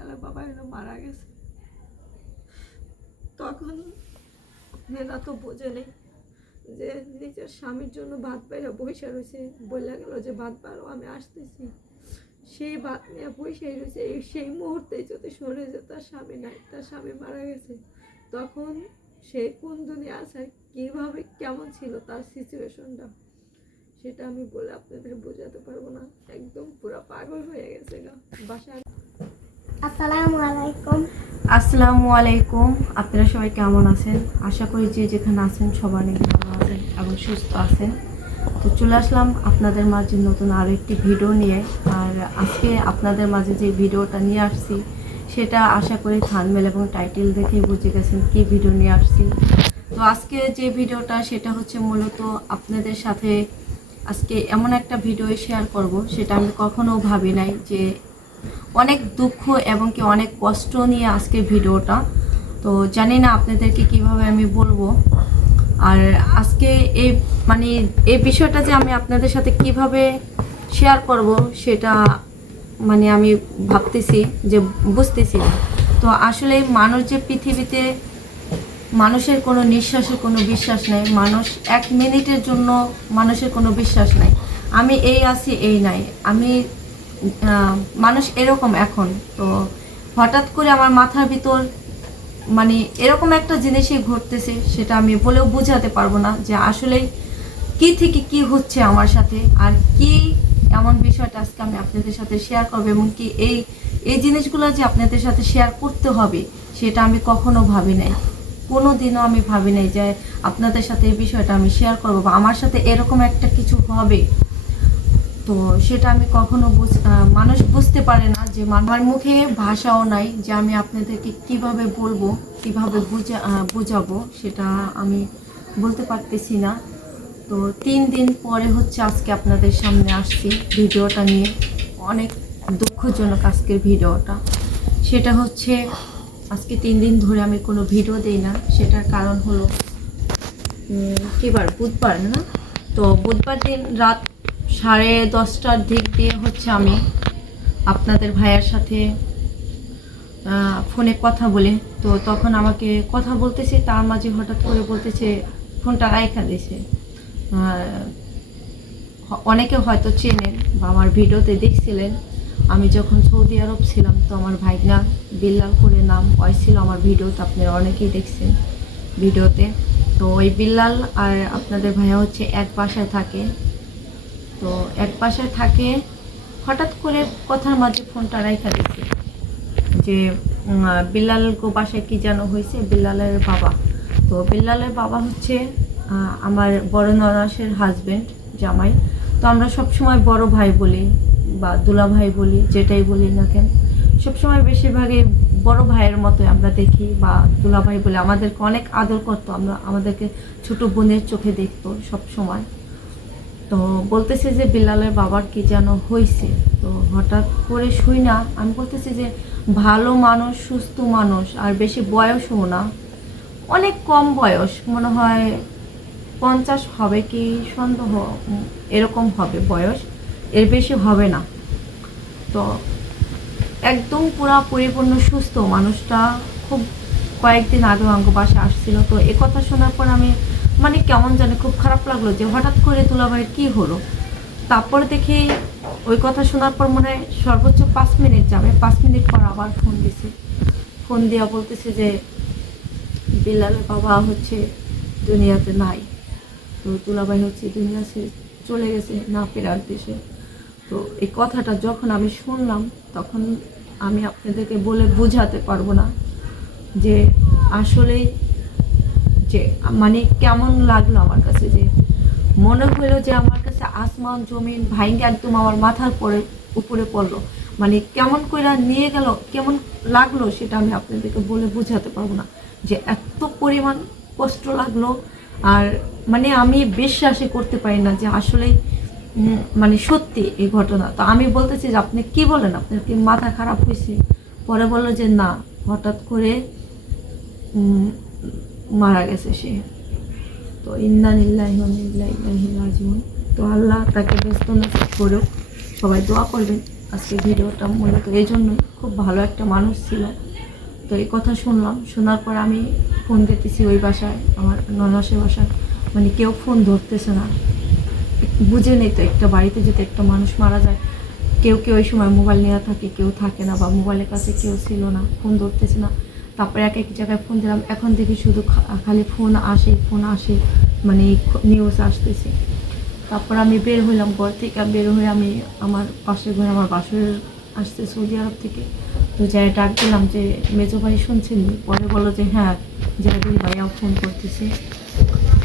বিল্লালের বাবা এলো মারা গেছে। তখন মেয়েরা তো বোঝে নেই যে নিজের স্বামীর জন্য ভাত বাইরে বসে রয়েছে। বলে গেল যে, ভাত বাড়ো আমি আসতেছি। সেই ভাত নিয়ে বসে রয়েছে। সেই মুহূর্তে যদি শুনে যে তার স্বামী নাই, তার স্বামী মারা গেছে, তখন সে কোন দুনিয়া আছে, কীভাবে, কেমন ছিল তার সিচুয়েশনটা সেটা আমি বলে আপনাদের বোঝাতে পারব না। একদম পুরো পাগল হয়ে গেছে গা। বাসায় আসসালামু আলাইকুম। আপনারা সবাই কেমন আছেন? আশা করি যে যেখানে আছেন সবাই অনেক ভালো আছেন এবং সুস্থ আছেন। তো চলে আসলাম আপনাদের মাঝে নতুন আরও একটি ভিডিও নিয়ে। আর আজকে আপনাদের মাঝে যে ভিডিওটা নিয়ে আসছি, সেটা আশা করি থানমেল এবং টাইটেল দেখে বুঝে গেছেন কি ভিডিও নিয়ে আসছি। তো আজকে যে ভিডিওটা, সেটা হচ্ছে মূলত আপনাদের সাথে আজকে এমন একটা ভিডিও শেয়ার করব, সেটা আমি কখনো ভাবি নাই যে অনেক দুঃখ এবং কি অনেক কষ্ট নিয়ে আজকে ভিডিওটা। তো জানি না আপনাদেরকে কীভাবে আমি বলব। আর আজকে এই মানে এই বিষয়টা যে আমি আপনাদের সাথে কীভাবে শেয়ার করব সেটা মানে আমি ভাবতেছি যে বুঝতেছি তো আসলে মানুষ যে পৃথিবীতে মানুষের কোনো নিঃশ্বাসের কোনো বিশ্বাস নেই, মানুষ এক মিনিটের জন্য মানুষের কোনো বিশ্বাস নাই। আমি এই আছি, এই নাই। আমি মানুষ এরকম এখন। তো হঠাৎ করে আমার মাথার ভিতর মানে এরকম একটা জিনিসই ঘটতেছে, সেটা আমি বলেও বোঝাতে পারব না যে আসলে কি থেকে কি হচ্ছে আমার সাথে আর কি এমন বিষয়টা আজকে আমি আপনাদের সাথে শেয়ার করব এবং কি এই এই জিনিসগুলো যে আপনাদের সাথে শেয়ার করতে হবে, সেটা আমি কখনো ভাবি নাই। কোনো দিনও আমি ভাবি নাই যে আপনাদের সাথে এই বিষয়টা আমি শেয়ার করব বা আমার সাথে এরকম একটা কিছু হবে। তো সেটা আমি কখনো মানুষ বুঝতে পারে না যে আমার মুখে ভাষাও নাই যে আমি আপনাদেরকে কীভাবে বলব, কীভাবে বুঝাবো সেটা আমি বলতে পারতেছি না। তো তিন দিন পরে হচ্ছে আজকে আপনাদের সামনে আসছি ভিডিওটা নিয়ে। অনেক দুঃখজনক আজকের ভিডিওটা। সেটা হচ্ছে আজকে তিন দিন ধরে আমি কোনো ভিডিও দিই না। সেটার কারণ হলো কিবার বুধবার না? তো বুধবার দিন রাত সাড়ে দশটার দিক দিয়ে হচ্ছে আমি আপনাদের ভাইয়ার সাথে ফোনে কথা বলে। তো তখন আমাকে কথা বলতেছে, তার মাঝে হঠাৎ করে বলতেছে, ফোনটা রাইখা দিয়েছে অনেকে হয়তো চেনেন বা আমার ভিডিওতে দেখছিলেন, আমি যখন সৌদি আরব ছিলাম, তো আমার ভাইগনা বিল্লাল করে নাম ওই ছিল আমার ভিডিওতে, আপনারা অনেকেই দেখছেন ভিডিওতে। তো ওই বিল্লাল আর আপনাদের ভাইয়া হচ্ছে এক বাসায় থাকে। তো এক বাসায় থাকে, হঠাৎ করে কথার মাঝে ফোনটা রাইখা দিচ্ছে যে বিল্লাল গো বাসায় কি যেন হয়েছে বিল্লালের বাবা। তো বিল্লালের বাবা হচ্ছে আমার বড় নরাসের হাজবেন্ড জামাই। তো আমরা সবসময় বড় ভাই বলি বা দুলা ভাই বলি, যেটাই বলি না কেন। সবসময় বেশিরভাগই বড় ভাইয়ের মতোই আমরা দেখি বা দুলা ভাই বলে। আমাদেরকে অনেক আদর করতো, আমরা, আমাদেরকে ছোট বোনের চোখে দেখতো সব সময় তো বলতেছে যে বিল্লালের বাবার কি যেন হয়েছে তো হঠাৎ করে শুই না, আমি বলতেছি যে ভালো মানুষ, সুস্থ মানুষ, আর বেশি বয়সও না। অনেক কম বয়স, মনে হয় পঞ্চাশ হবে কি সন্দেহ, এরকম হবে বয়স, এর বেশি হবে না। তো একদম পুরা পরিপূর্ণ সুস্থ মানুষটা খুব কয়েকদিন আগে অঙ্গ বাসে আসছিল। তো এ কথা শোনার পর আমি মানে কেমন জানে খুব খারাপ লাগল যে হঠাৎ করে দুলাভাইয়ের কি হলো? তারপর দেখি ওই কথা শোনার পর মনে হয় সর্বোচ্চ পাঁচ মিনিট যাবে। পাঁচ মিনিট পর আবার ফোন দিছে। ফোন দেওয়া বলতেছে যে বিল্লালের বাবা হচ্ছে দুনিয়াতে নাই। তো দুলাভাই হচ্ছে দুনিয়া ছেড়ে চলে গেছে না ফেরার দেশে তো এই কথাটা যখন আমি শুনলাম, তখন আমি আপনাদেরকে বলে বোঝাতে পারব না যে আসলেই যে মানে কেমন লাগল আমার কাছে যে, মনে হলো যে আমার কাছে আসমান, জমিন ভাইঙ্গে একদম আমার মাথার পরে, উপরে পড়ল। মানে কেমন করে নিয়ে গেল, কেমন লাগল সেটা আমি আপনাদেরকে বলে বোঝাতে পারব না। যে এত পরিমাণ কষ্ট লাগল, আর মানে আমি বিশ্বাসই করতে পারি না যে আসলে মানে সত্যি এই ঘটনা। তো আমি বলতেছি যে আপনি কি বলেন? আপনার কি মাথা খারাপ হয়েছে? পরে বলল যে না, হঠাৎ করে মারা গেছে সে। তো রাজিউন। তো আল্লাহ তাকে ব্যস্ত নসিব করুক সবাই দোয়া করবেন। আজকে ভিডিওটা মূলত এই জন্যই। খুব ভালো একটা মানুষ ছিল। তো এই কথা শুনলাম। শোনার পর আমি ফোন দিতেছি ওই বাসায়, আমার ননাসের বাসায়। মানে কেউ ফোন ধরতেছে না। বুঝে নেই তো, একটা বাড়িতে যদি একটা মানুষ মারা যায়, কেউ কেউ ওই সময় মোবাইল নেওয়া থাকে, কেউ থাকে না বা মোবাইলের কাছে কেউ ছিল না, ফোন ধরতেছে না। তারপরে এক এক জায়গায় ফোন দিলাম। এখন দেখি শুধু খালি ফোন আসে ফোন আসে মানে নিউজ আসতেছে। তারপর আমি বের হইলাম ঘর থেকে। বের হয়ে আমি আমার পাশের ঘরে আমার বাসুর আসছে সৌদি আরব থেকে। তো যাই ডাক দিলাম যে, মেজো ভাই শুনছেন পরে বলল যে হ্যাঁ দুই ভাইয়াও ফোন করতেছে।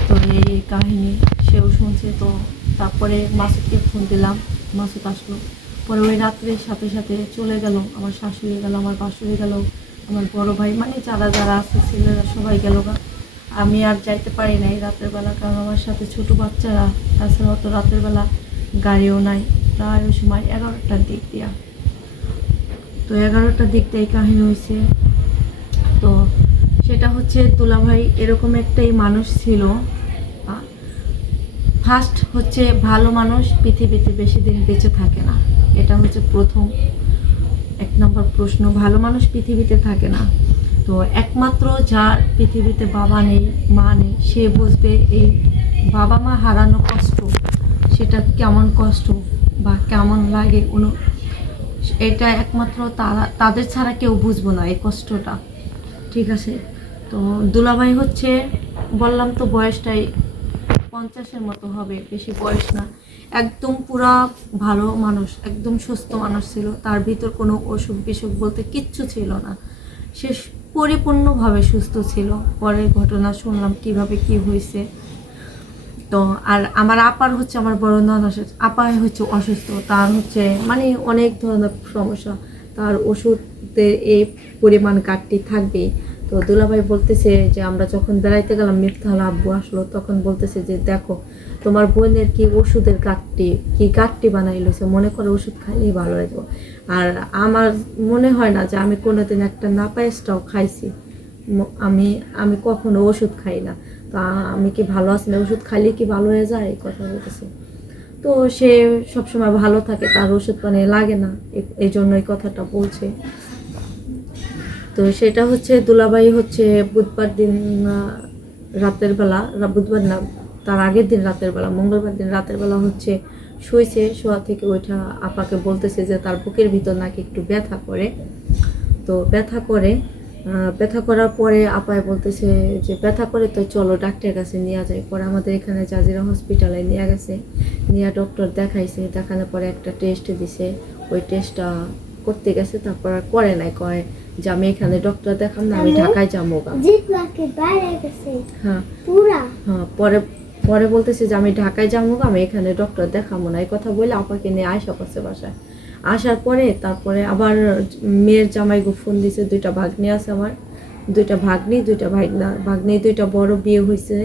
তো এই কাহিনী সেও শুনছে। তো তারপরে মাসুদকে ফোন দিলাম। মাসুদ আসলো। পরে ওই রাত্রের সাথে সাথে চলে গেল। আমার শাশুড়ি গেল, আমার বাসুরি গেল। আমার বড় ভাই মানে যারা যারা আছে ছেলেরা সবাই গেল গা। আমি আর যাইতে পারি নাই রাতের বেলা, কারণ আমার সাথে ছোট বাচ্চারা তাছাড়া অত রাতের বেলা গাড়িও নাই, প্রায় ওই সময় এগারোটার দিক দিয়া। তো এগারোটার দিক দিয়ে কাহিনী হয়েছে তো সেটা হচ্ছে দুলাভাই এরকম একটাই মানুষ ছিল। ফার্স্ট হচ্ছে ভালো মানুষ, পৃথিবীতে বেশি দিন বেঁচে থাকে না। এটা হচ্ছে প্রথম। নম্বর প্রশ্ন, ভালো মানুষ পৃথিবীতে থাকে না। তো একমাত্র যার পৃথিবীতে বাবা নেই, মা নেই, সে বুঝবে এই বাবা মা হারানো কষ্ট, সেটা কেমন কষ্ট বা কেমন লাগে কোনো এটা একমাত্র তারা, তাদের ছাড়া কেউ বুঝব না এই কষ্টটা। ঠিক আছে? তো দুলাভাই হচ্ছে, বললাম তো বয়সটাই পঞ্চাশের মতো হবে, বেশি বয়স না। একদম পুরা ভালো মানুষ, একদম সুস্থ মানুষ ছিল। তার ভিতর কোনো অসুখ বিসুখ বলতে কিচ্ছু ছিল না। সে পরিপূর্ণভাবে সুস্থ ছিল। পরের ঘটনা শুনলাম কীভাবে কি হয়েছে। তো আর আমার আপার হচ্ছে আমার বড় ননাস আপাই হচ্ছে অসুস্থ। তার হচ্ছে মানে অনেক ধরনের সমস্যা। তার ওষুধের এই পরিমাণ ঘাটতি থাকবে তো দুলাভাই বলতেছে যে, আমরা যখন বেড়াইতে গেলাম মিফতাল আব্বু আসলো, তখন বলতেছে যে, দেখো তোমার বোনের কি ওষুধের ঘাটতি কি ঘাটতি বানাই লইছে? মনে করে ওষুধ খাইলেই ভালো হয়ে আর আমার মনে হয় না যে আমি কোনোদিন একটা নাপায়েসটাও খাইছি। আমি আমি কখনো ওষুধ খাই না। তো আমি কি ভালো আছি না? ওষুধ খাইলে কি ভালো হয়ে যায়? এই কথা বলতেছে। তো সে সবসময় ভালো থাকে, তার ওষুধ পানি লাগে না। এই জন্য এই কথাটা বলছে। তো সেটা হচ্ছে দুলাবাই হচ্ছে বুধবার দিন রাতের বেলা বুধবার না তার আগের দিন রাতের বেলা মঙ্গলবার দিন রাতের বেলা হচ্ছে শুয়েছে শোয়া থেকে ওইটা আপাকে বলতেছে যে তার বুকের ভিতর নাকি একটু ব্যথা করে। তো ব্যথা করে ব্যথা করার পরে আপায় বলতেছে যে ব্যথা করে তো চলো ডাক্তারের কাছে নিয়ে যায় পরে আমাদের এখানে জাজিরা হসপিটালে নিয়ে গেছে নিয়ে ডক্টর দেখাইছে। দেখানোর পরে একটা টেস্ট দিছে। ওই টেস্টটা করতে গেছে তারপর আর করে নাই কয় যে আমি এখানে ডক্টর দেখাম না আমি ঢাকায় যাব হ্যাঁ। হ্যাঁ পরে পরে বলতেছে যে, আমি ঢাকায় যাব আমি এখানে ডক্টর দেখাবো না। এই কথা বলে আপাকে নিয়ে আয়সা করছে বাসায়। আসার পরে তারপরে আবার মেয়ের জামাইগো ফোন দিছে, দুইটা ভাগ্নি আছে আমার। দুইটা ভাগ্নি, দুইটা ভাগনা ভাগ্নি দুইটা বড় বিয়ে হয়েছে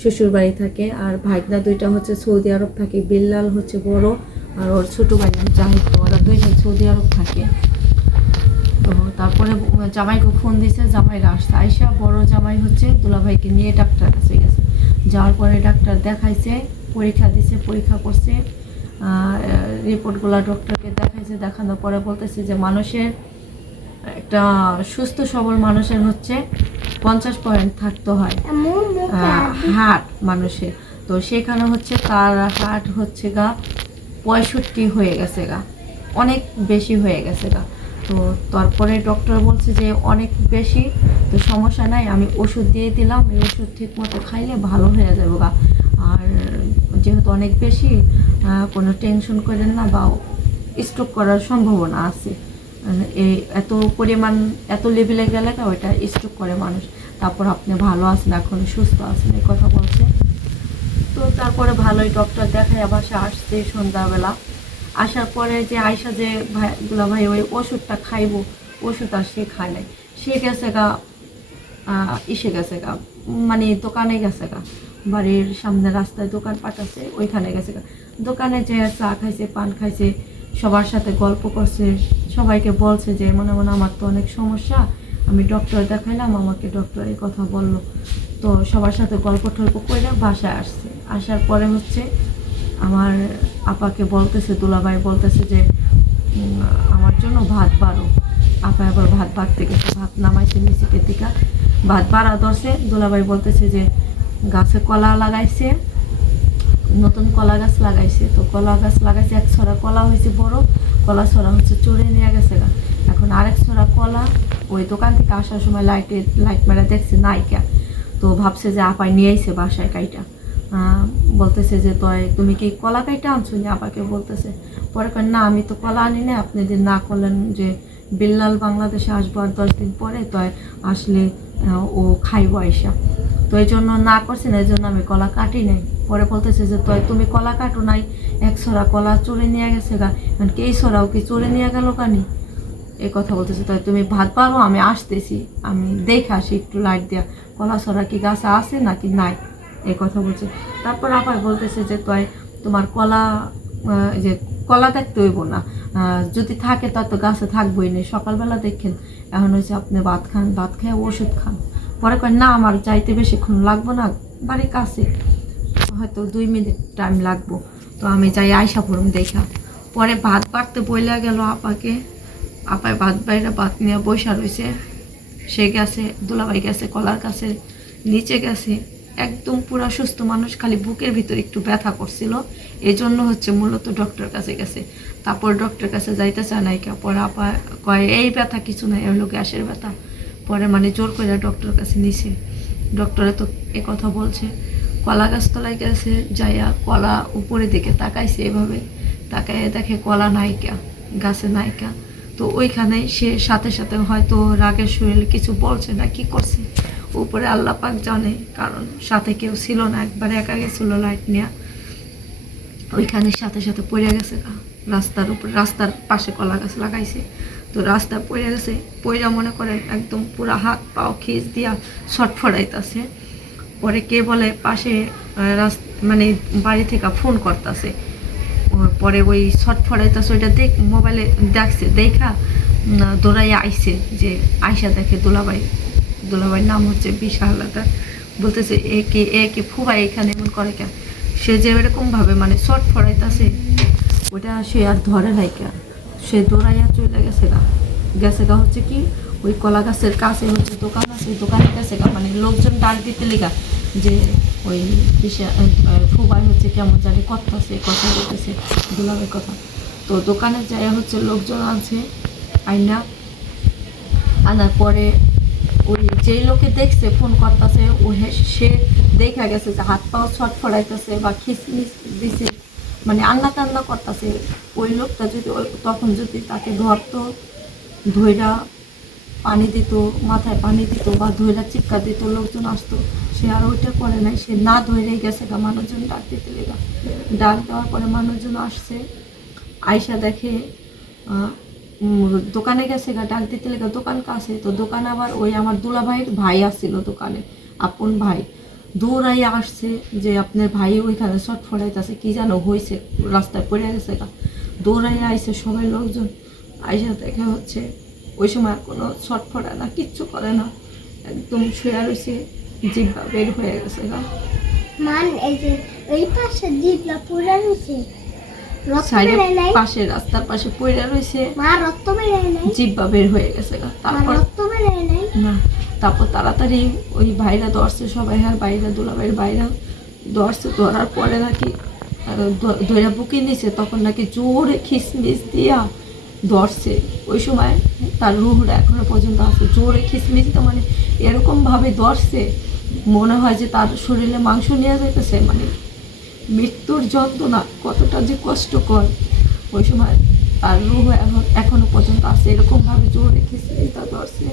শ্বশুর বাড়ি থাকে। আর ভাগনা দুইটা হচ্ছে সৌদি আরব থাকে, বিল্লাল হচ্ছে বড়, আর ওর ছোটো ভাই জাহিদ। ওরা দুইজন সৌদি আরব থাকে। তো তারপরে জামাইকে ফোন দিছে, জামাইরা আসছে। আইসা বড় জামাই হচ্ছে, দুলাভাইকে নিয়ে ডাক্তার কাছে গেছে। যাওয়ার পরে ডাক্তার দেখাইছে পরীক্ষা দিছে পরীক্ষা করছে। রিপোর্টগুলো ডক্টরকে দেখাইছে দেখানোর পরে বলতেছে যে মানুষের একটা সুস্থ সবল মানুষের হচ্ছে পঞ্চাশ পয়েন্ট থাকতে হয়। হার্ট মানুষের। তো সেখানে হচ্ছে তার হার্ট হচ্ছে গা পঁয়ষট্টি হয়ে গেছে গা অনেক বেশি হয়ে গেছে গা। তো তারপরে ডক্টর বলছে যে অনেক বেশি, তো সমস্যা নাই, আমি ওষুধ দিয়ে দিলাম, এই ওষুধ ঠিক মতো খাইলে ভালো হয়ে যাবে গা। আর যেহেতু অনেক বেশি কোনো টেনশন করেন না বা স্ট্রোক করার সম্ভাবনা আছে। এই এত পরিমাণ, এত লেভেলে গেলে ওইটা স্ট্রোক করে মানুষ। তারপর আপনি ভালো আছেন, এখন সুস্থ আছেন, এই কথা বলছে। তো তারপরে ভালোই ডক্টর দেখায়, আবার সে আসছে সন্ধ্যাবেলা। আসার পরে যে আয়সা যে ভাই দুলা ভাই ওই ওষুধটা খাইবো, ওষুধ আর সে খায় নাই। সে গেছে গা ইসে গেছে গা মানে দোকানে গেছে গা। বাড়ির সামনে রাস্তায় দোকান পাঠাচ্ছে ওইখানে গেছে গা। দোকানে যে চা খাইছে, পান খাইছে, সবার সাথে গল্প করছে, সবাইকে বলছে যে, মনে মনে আমার তো অনেক সমস্যা, আমি ডক্টর দেখাইলাম, আমাকে ডক্টর এই কথা বলল। তো সবার সাথে গল্প টল্প করে বাসায় আসছে। আসার পরে হচ্ছে আমার আপাকে বলতেছে, দুলাভাই বলতেছে যে আমার জন্য ভাত বাড়ো। আপা আবার ভাত বাড়তে গেছে, ভাত নামাইছে মিশিকে থেকে ভাত বাড়া ধরছে, দোলাভাই বলতেছে যে, গাছে কলা লাগাইছে, নতুন কলা গাছ লাগাইছে। তো কলা গাছ লাগাইছে, এক ছড়া কলা হয়েছে বড়, কলা ছড়া হচ্ছে চড়ে নিয়ে গেছে গা। এখন আরেক ছড়া কলা, ওই দোকান থেকে আসার সময় লাইটে লাইট মেরে দেখছে নাইকা। তো ভাবছে যে আপাই নিয়ে বাসায় কাইটা। বলতেছে যে, তয়, তুমি কি কলা কাইটা আনছো? নি আপাকে বলতেছে। পরে কয়, না, আমি তো কলা আনি না আপনি যে না করলেন যে, বিল্লাল বাংলাদেশে আসব আর দশ দিন পরে, তয় আসলে ও খাইব আইসা। তো এই জন্য না করছি না, এই জন্য আমি কলা কাটি নাই। পরে বলতেছে যে, তয়, তুমি কলা কাটো নাই। এক ছড়া কলা চুরে নিয়ে গেছে গা। এখন কি ছড়াও কি চুরে নিয়ে গেল কানি এই কথা বলতেছে তাই তুমি ভাত পারো, আমি আসতেছি। আমি দেখে আসি, একটু লাইট দেওয়া কলা ছড়া কি গাছে আছে নাকি নাই? এই কথা বলছে। তারপর আবার বলতেছে যে, তয়, তোমার কলা যে কলা দেখতে হইব না। যদি থাকে তার তো গাছে থাকবোই না। সকালবেলা দেখেন, এখন হয়েছে আপনি ভাত খান, ভাত খেয়ে ওষুধ খান। পরে কয়, না, আমার যাইতে বেশিক্ষণ লাগবো না, বাড়ির কাছে। হয়তো দুই মিনিট টাইম লাগবো। তো আমি যাই আয়সা পড়ুম দেখা। পরে ভাত বাড়তে বইলা গেল আপাকে। আপায় ভাত বাইরে ভাত নিয়ে বসা রয়েছে সে গেছে, দুলাভাই গেছে, কলার কাছে নিচে গেছে। একদম পুরো সুস্থ মানুষ, খালি বুকের ভিতরে একটু ব্যথা করছিল। এই জন্য হচ্ছে মূলত ডক্টর কাছে গেছে। তারপর ডক্টর কাছে যাইতে চায় নাই কে পরে আপা কয়, এই ব্যথা কিছু নাই হলো গ্যাসের ব্যথা। পরে মানে জোর করে ডক্টর কাছে নিছে। ডক্টরে তো এ কথা বলছে, কলা গাছতলায় গেছে, যাইয়া কলা উপরের দিকে তাকাইছে এভাবে। তাকাইয়ে দেখে কলা নায়িকা গাছে নায়িকা তো ওইখানে সে সাথে সাথে হয়তো রাগের শরীরে কিছু বলছে না, কি করছে? উপরে আল্লাহ পাক জানে, কারণ সাথে কেউ ছিল না, একবার একা গেছিল লাইট নিয়ে। ওইখানে সাথে সাথে পড়ে গেছে রাস্তার উপর, রাস্তার পাশে কলা গাছ লাগাইছে। তো রাস্তা পড়ে গেছে পড়া মনে করেন একদম পুরো হাত পাও খিচ দিয়া শট ছটফড়াইতেছে পরে কে বলে পাশে মানে বাড়ি থেকে ফোন করতেছে। পরে ওই শট ছটফড়াইতেছে ওইটা দেখ, মোবাইলে দেখছে, দেখা দৌড়াইয়া আইছে যে, আইসা দেখে দোলাবাই দোলাবাইয়ের নাম হচ্ছে বিশালাটা বলতেছে এ কে এ কে ফুবাই এখানে এমন করে কেন? সে যে এরকম ভাবে মানে শর্ট ফড়াইতেছে ওটা সে আর ধরে নাই কে? সে দৌড়াইয়া চলে গেছে গা। গেছে গা হচ্ছে কি ওই কলা গাছের কাছে হচ্ছে দোকান আছে ওই দোকানে গেছে গা। মানে লোকজন ডাক দিতে লেগা যে ওই বিশা- আহ, ফুবাই হচ্ছে কেমন জানি করতেছে কথা বলতেছে দুলাবের কথা। তো দোকানে যাই হচ্ছে লোকজন আছে আইনা আনার পরে ওই যেই লোকে দেখছে, ফোন করতেছে, ও সে দেখা গেছে যে হাত পাও ছট ফড়াইতেছে বা খিসমিস দিছে মানে আন্না টান্না করতেছে। ওই লোকটা যদি তখন যদি তাকে ধরতো ধৈরা পানি দিত, মাথায় পানি দিত বা ধৈরা চিৎকা দিত, লোকজন আসতো, সে আর ওইটা করে নাই। সে না ধৈরেই গেছে গা, মানুষজন ডাক দিতে লেগা। ডাক দেওয়ার পরে মানুষজন আসছে আয়সা দেখে দোকানে গেছে, গা ডাক দিতে লেগে, দোকান কাছে তো দোকানে আবার ওই আমার দুলা ভাইয়ের ভাই আসছিল দোকানে, আপন ভাই। দৌড়াইয়া আসছে যে আপনার ভাই ওইখানে শট ফড়াইতেছে, কি জানো হয়েছে রাস্তায় পড়ে গেছে গা। দৌড়াইয়া আইসে সবাই লোকজন, আইসা দেখে হচ্ছে ওই সময় কোনো শট ফড়া না, কিচ্ছু করে না। একদম শুয়ে রয়েছে জিব্বা বের হয়ে গেছে গা। মান, এই যে ওই পাশে জিবলা পুরা রয়েছে সাইডে পাশে রাস্তার পাশে পড়ে রয়েছে। জিব্বা বের হয়ে গেছে তারপর না তারপর তাড়াতাড়ি ওই ভাইরা ধরছে সবাই আর বাইরা দুলাভাইয়ের বাইরা ধরছে ধরার পরে নাকি ধৈরা বুকে নিছে তখন নাকি জোরে খিসমিস দিয়া ধরছে ওই সময় তার রুহরা এখনও পর্যন্ত আছে। জোরে খিসমিস তো মানে এরকমভাবে ধরছে মনে হয় যে তার শরীরে মাংস নিয়ে যেতেছে মানে মৃত্যুর যন্ত্রণা কতটা যে কষ্টকর। ওই সময় তার রুহ এখন এখনও পর্যন্ত আছে, এরকমভাবে জোরে খিসমিস তা ধরছে।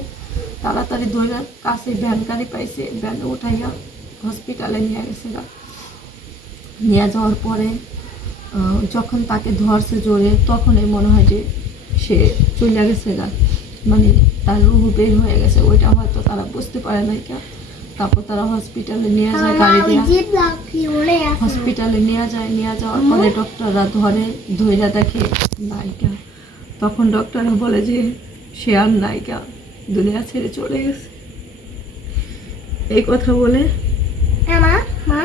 তাড়াতাড়ি দৈরার কাছে ভ্যান গাড়ি পাইছে, ভ্যানে উঠাইয়া হসপিটালে নিয়ে গেছে। নিয়ে যাওয়ার পরে যখন তাকে ধরছে জোরে, তখনই মনে হয় যে সে চলে গেছে গা। মানে তার রুহ বের হয়ে গেছে, ওইটা হয়তো তারা বুঝতে পারে নাই কে। তারপর তারা হসপিটালে নিয়ে যায় গাড়ি দিয়ে হসপিটালে নিয়ে যায় নিয়ে যাওয়ার পরে ডক্টররা ধরে ধৈরা দেখে নায়িকা তখন ডক্টররা বলে যে সে আর নায়িকা দুনিয়া ছেড়ে চলে গেছে। এই কথা বলে মা মা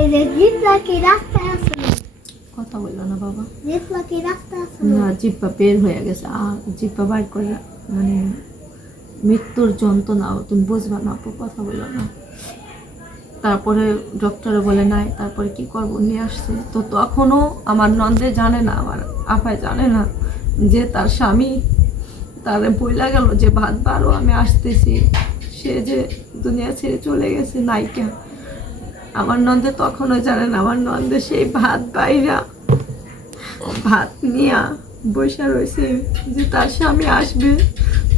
এই যে জিবলা কি রাস্তায় আছে? কথা বলল না বাবা। না জিব্বা বের হয়ে গেছে। আর জিব্বা বাইর করে মানে মৃত্যুর যন্ত্রণা, তুমি বুঝবা না, আপু, কথা বলল না। তারপরে ডক্টরে বলে, নাই, তারপরে কি করব? নিয়ে আসছে। তো তখনও আমার নন্দে জানে না, আমার আপায় জানে না যে তার স্বামী তার বইলা গেল যে ভাত বারো আমি আসতেছি। সে যে দুনিয়া ছেড়ে চলে গেছে নায়িকা আমার নন্দে তখনও জানে না, আমার নন্দে সেই ভাত বাইরা, ভাত নিয়া বসে রয়েছে যে তার স্বামী আসবে,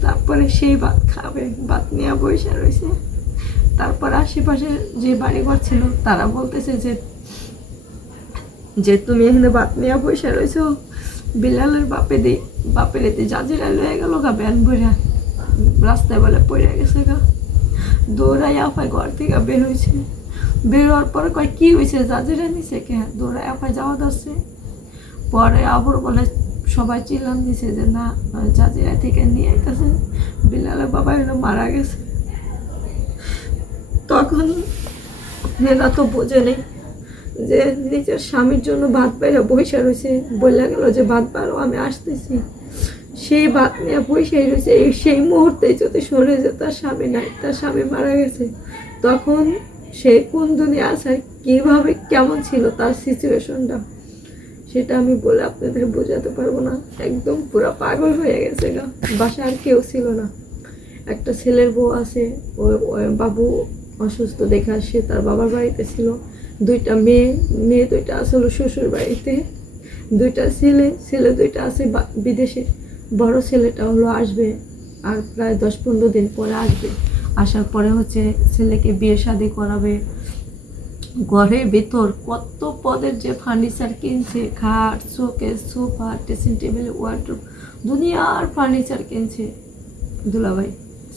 তারপরে সেই ভাত খাবে, ভাত নিয়ে বসে রয়েছে তারপর আশেপাশে যে বাড়িঘর ছিল, তারা বলতেছে যে যে তুমি এখানে ভাত নিয়ে বসে রয়েছো বিলালের বাপে দি, বাপের এতে জাজিরা লয়ে গেল গা, ব্যান ভরা রাস্তায় বলে পড়ে গেছে গা। দৌড়াই আপায় ঘর থেকে বের হয়েছে বের হওয়ার পরে কয়, কি হয়েছে জাজিরা নিছে কে? দৌড়াই আপায় যাওয়া ধরছে। পরে আবার বলে সবাই চিল্লান দিছে যে, না জাজিরা থেকে নিয়ে আইতেছে। বিলালের বাবা এলো মারা গেছে। তখন মেয়েরা তো বোঝে নেই যে, নিজের স্বামীর জন্য ভাত বাইরে বসে রয়েছে বললে গেল যে, ভাত বারো আমি আসতেছি। সেই ভাত নিয়ে বসে রয়েছে সেই মুহূর্তে যদি শুনে যে, তার স্বামী নাই, তার স্বামী মারা গেছে। তখন সে কোন দুনিয়া আছে কীভাবে, কেমন ছিল তার সিচুয়েশনটা সেটা আমি বলে আপনাদের বোঝাতে পারব না। একদম পুরো পাগল হয়ে গেছে গা। বাসায় আর কেউ ছিল না। একটা ছেলের বউ আছে ওই বাবু অসুস্থ দেখা সে তার বাবার বাড়িতে ছিল। দুইটা মেয়ে মেয়ে দুইটা আসলো শ্বশুর বাড়িতে। দুইটা ছেলে ছেলে দুইটা আছে বিদেশে। বড় ছেলেটা হলো আসবে আর প্রায় দশ পনেরো দিন পরে আসবে। আসার পরে হচ্ছে ছেলেকে বিয়ে শাদি করাবে। ঘরের ভেতর কত পদের যে ফার্নিচার কিনছে, খাট showcase sofa dressing table wardrobe দুনিয়ার ফার্নিচার কিনছে। দুলাভাই,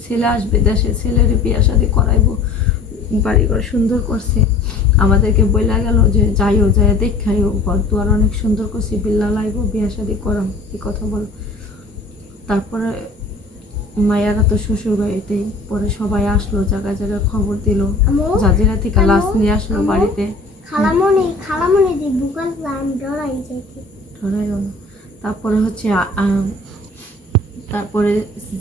ছেলে আসবে দেশে, ছেলের বিয়ে শাদি করাইবো বাড়িঘর সুন্দর করছে। আমাদেরকে বইলা গেল যে যাইও যাই দেখাইও, ঘর দুয়ার অনেক সুন্দর করছি, বিল্লা লাইব, বিয়ে শাদি করাম এই কথা বল। তারপরে মায়ারা তো শ্বশুর বাড়িতেই। পরে সবাই আসলো জায়গায় জায়গায় খবর দিল। জাজিরা থেকে লাশ নিয়ে আসলো বাড়িতে। খালামণি খালামণি যে বুকাল আমি ডরাই যাইছি না। তারপরে হচ্ছে তারপরে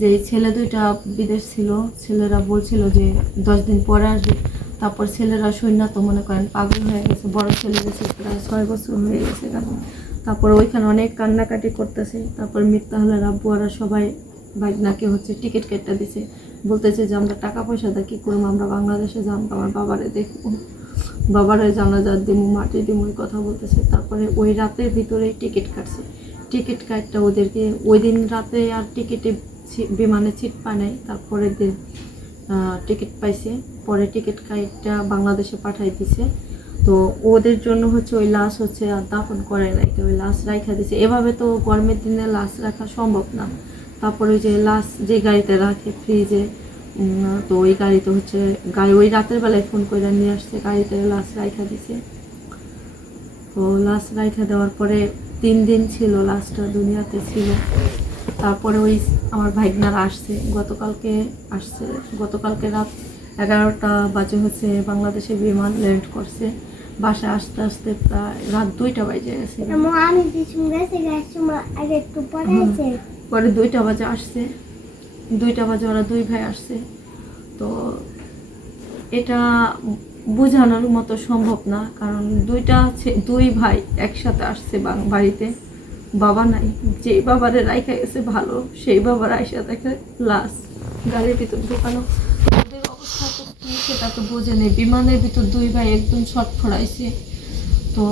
যে ছেলে দুইটা বিদেশ ছিল ছেলেরা বলছিল যে দশ দিন পরে আসবে। তারপর ছেলেরা সৈন্য তো মনে করেন পাগল হয়ে গেছে বড় ছেলে গেছে প্রায় ছয় বছর হয়ে গেছে। তারপর ওইখানে অনেক কান্নাকাটি করতেছে। তারপর মিথ্যা হলে রাব্বু আর সবাই বাইকনাকে হচ্ছে টিকিট কেটে দিছে। বলতেছে যে, আমরা টাকা পয়সা দিয়ে কী করব? আমরা বাংলাদেশে যাম আমার বাবারে দেখব। বাবারে জানাজার দিমু, মাটি দিমু কথা বলতেছে। তারপরে ওই রাতের ভিতরে টিকিট কাটছে। টিকিট কাটটা ওদেরকে, ওই দিন রাতে আর টিকিটে বিমানে সিট পায় নাই। তারপরের দিন টিকিট পাইছে। পরে টিকিট কাইটটা বাংলাদেশে পাঠাই দিছে। তো ওদের জন্য হচ্ছে ওই লাশ হচ্ছে আর দাফন করে নাই। তো ওই লাশ রাখা দিছে। এভাবে তো গরমের দিনে লাশ রাখা সম্ভব না। তারপরে ওই যে লাস্ট যে গাড়িতে রাখে ফ্রিজে তো ওই গাড়িতে হচ্ছে গাড়ি ওই রাতের বেলায় ফোন করে নিয়ে আসছে গাড়িতে লাশ রাখা দিছে। তো লাশ রাখা দেওয়ার পরে তিন দিন ছিল লাস্টটা দুনিয়াতে ছিল। তারপরে ওই আমার ভাইগনারা আসছে। গতকালকে আসছে। গতকালকে রাত এগারোটা বাজে হচ্ছে বাংলাদেশে বিমান ল্যান্ড করছে। বাসায় আসতে আসতে প্রায় রাত দুইটা বাজে গেছে। পরে দুইটা বাজে আসছে। দুইটা বাজে ওরা দুই ভাই আসছে। তো এটা বোঝানোর মতো সম্ভব না, কারণ দুইটা দুই ভাই একসাথে আসছে বাড়িতে। বাবা নাই, যেই বাবারে রাইখা গেছে ভালো, সেই বাবার আইসা দেখে লাশ। গাড়ির ভিতর ঢোকানো। ওদের অবস্থা তো কি সেটা তো বোঝে নেই। বিমানের ভিতর দুই ভাই একদম ছট ফড়াইছে তো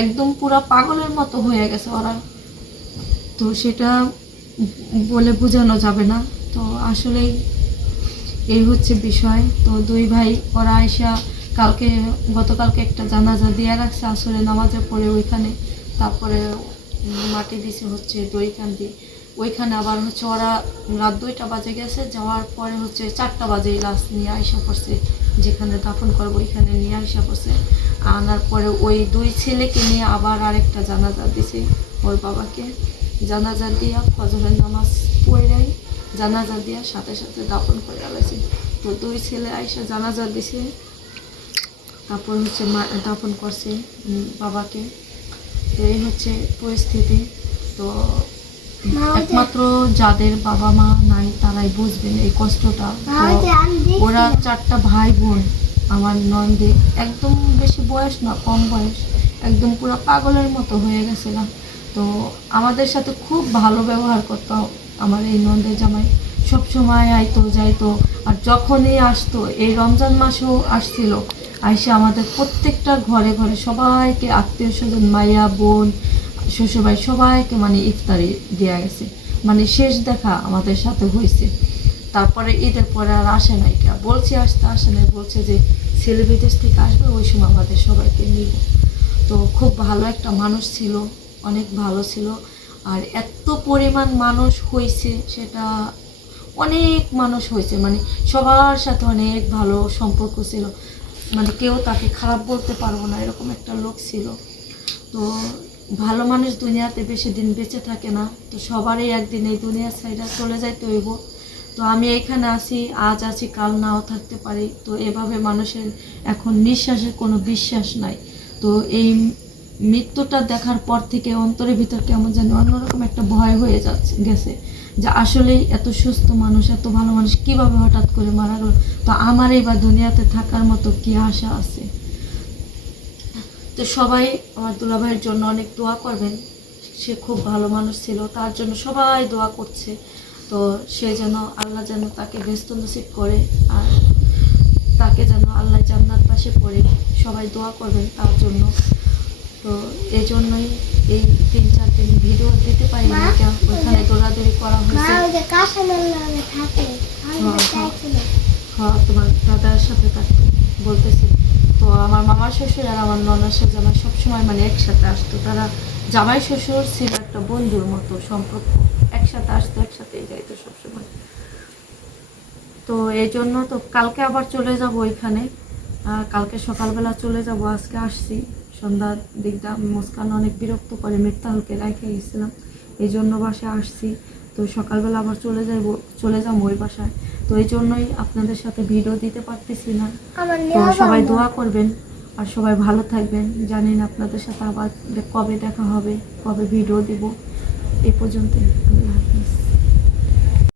একদম পুরা পাগলের মতো হয়ে গেছে ওরা। তো সেটা বলে বোঝানো যাবে না। তো আসলেই এই হচ্ছে বিষয়। তো দুই ভাই, ওরা আইসা কালকে, গতকালকে একটা জানাজা দিয়ে রাখছে আসলে নামাজে পড়ে ওইখানে। তারপরে মাটি দিছে হচ্ছে দইকান্দি ওইখানে আবার হচ্ছে ওরা রাত দুইটা বাজে গেছে, যাওয়ার পরে হচ্ছে চারটা বাজে লাশ নিয়ে আইসা পড়ছে। যেখানে দাফন করব ওইখানে নিয়ে আইসা পড়ছে। আনার পরে ওই দুই ছেলেকে নিয়ে আবার আরেকটা জানাজা দিছে ওর বাবাকে। জানাজা দিয়া ফজরের নামাজ পড়াই জানাজা দিয়া সাথে সাথে দাপন করে আলাইছে। তো দুই ছেলে আইসা জানাজা দিছে তারপর হচ্ছে মা দাফন করছে বাবাকে। তো এই হচ্ছে পরিস্থিতি। তো একমাত্র যাদের বাবা মা নাই তারাই বুঝবেন এই কষ্টটা। ওরা চারটা ভাই বোন আমার নন্দে একদম বেশি বয়স না কম বয়স একদম পুরো পাগলের মতো হয়ে গেছিলাম তো আমাদের সাথে খুব ভালো ব্যবহার করতো আমার এই নন্দের জামাই। সব সময় আইতো, যাইতো, আর যখনই আসতো, এই রমজান মাসেও আসছিল, আইসে আমাদের প্রত্যেকটা ঘরে ঘরে সবাইকে আত্মীয় স্বজন, মাইয়া, বোন, শ্বশুরবাড়ি সবাইকে মানে ইফতারি দেওয়া গেছে। মানে শেষ দেখা আমাদের সাথে হয়েছে তারপরে ঈদের পরে আর আসে নাই কে বলছি আসতে আসে নাই, বলছে যে ছেলে বিদেশ থেকে আসবে, ওই সময় আমাদের সবাইকে নিব। তো খুব ভালো একটা মানুষ ছিল। অনেক ভালো ছিল। আর এত পরিমাণ মানুষ হয়েছে সেটা অনেক মানুষ হয়েছে মানে সবার সাথে অনেক ভালো সম্পর্ক ছিল। মানে কেউ তাকে খারাপ বলতে পারব না, এরকম একটা লোক ছিল। তো ভালো মানুষ দুনিয়াতে বেশি দিন বেঁচে থাকে না। তো সবারই একদিন এই দুনিয়ার সাইডে চলে যাইতে হইব। তো আমি এখানে আছি, আজ আছি, কাল নাও থাকতে পারি। তো এভাবে মানুষের এখন নিঃশ্বাসের কোনো বিশ্বাস নাই। তো এই মৃত্যুটা দেখার পর থেকে অন্তরের ভিতর কেমন যেন অন্যরকম একটা ভয় হয়ে যাচ্ছে, গেছে। যে আসলেই এত সুস্থ মানুষ, এত ভালো মানুষ কীভাবে হঠাৎ করে মারা গেল? তো আমারই বা দুনিয়াতে থাকার মতো কি আশা আছে? তো সবাই আমার দুলাভাইয়ের জন্য অনেক দোয়া করবেন। সে খুব ভালো মানুষ ছিল, তার জন্য সবাই দোয়া করছে। তো সে যেন আল্লাহ যেন তাকে ব্যস্ত নসিব করে আর তাকে যেন আল্লাহ জান্নাত পাশে পড়ে। সবাই দোয়া করবেন তার জন্য। তো এই জন্যই এই তিন চার দিন ভিডিও দিতে পারি না কেন? ওইখানে দৌড়াদৌড়ি করা হয়েছে। হ্যাঁ, হ্যাঁ। হ্যাঁ তোমার দাদার সাথে থাকতো বলতেছি। তো আমার মামার শ্বশুর আর আমার ননার সাথে জামাই সবসময় মানে একসাথে আসতো। তারা জামাই শ্বশুর ছিল একটা বন্ধুর মতো সম্পর্ক। একসাথে আসতো একসাথেই যাইতো সবসময়। তো এই জন্য তো কালকে আবার চলে যাব ওইখানে কালকে সকালবেলা চলে যাব আজকে আসছি। সন্ধ্যার দিকটা মুস্কান অনেক বিরক্ত করে মিথ্যাহলকে রেখে গেছিলাম। এই জন্য বাসায় আসছি। তো সকালবেলা আবার চলে যাব চলে যাব ওই বাসায়। তো এই জন্যই আপনাদের সাথে ভিডিও দিতে পারতেছি না। তো সবাই দোয়া করবেন আর সবাই ভালো থাকবেন। জানেন আপনাদের সাথে আবার কবে দেখা হবে কবে ভিডিও দিব। এই পর্যন্ত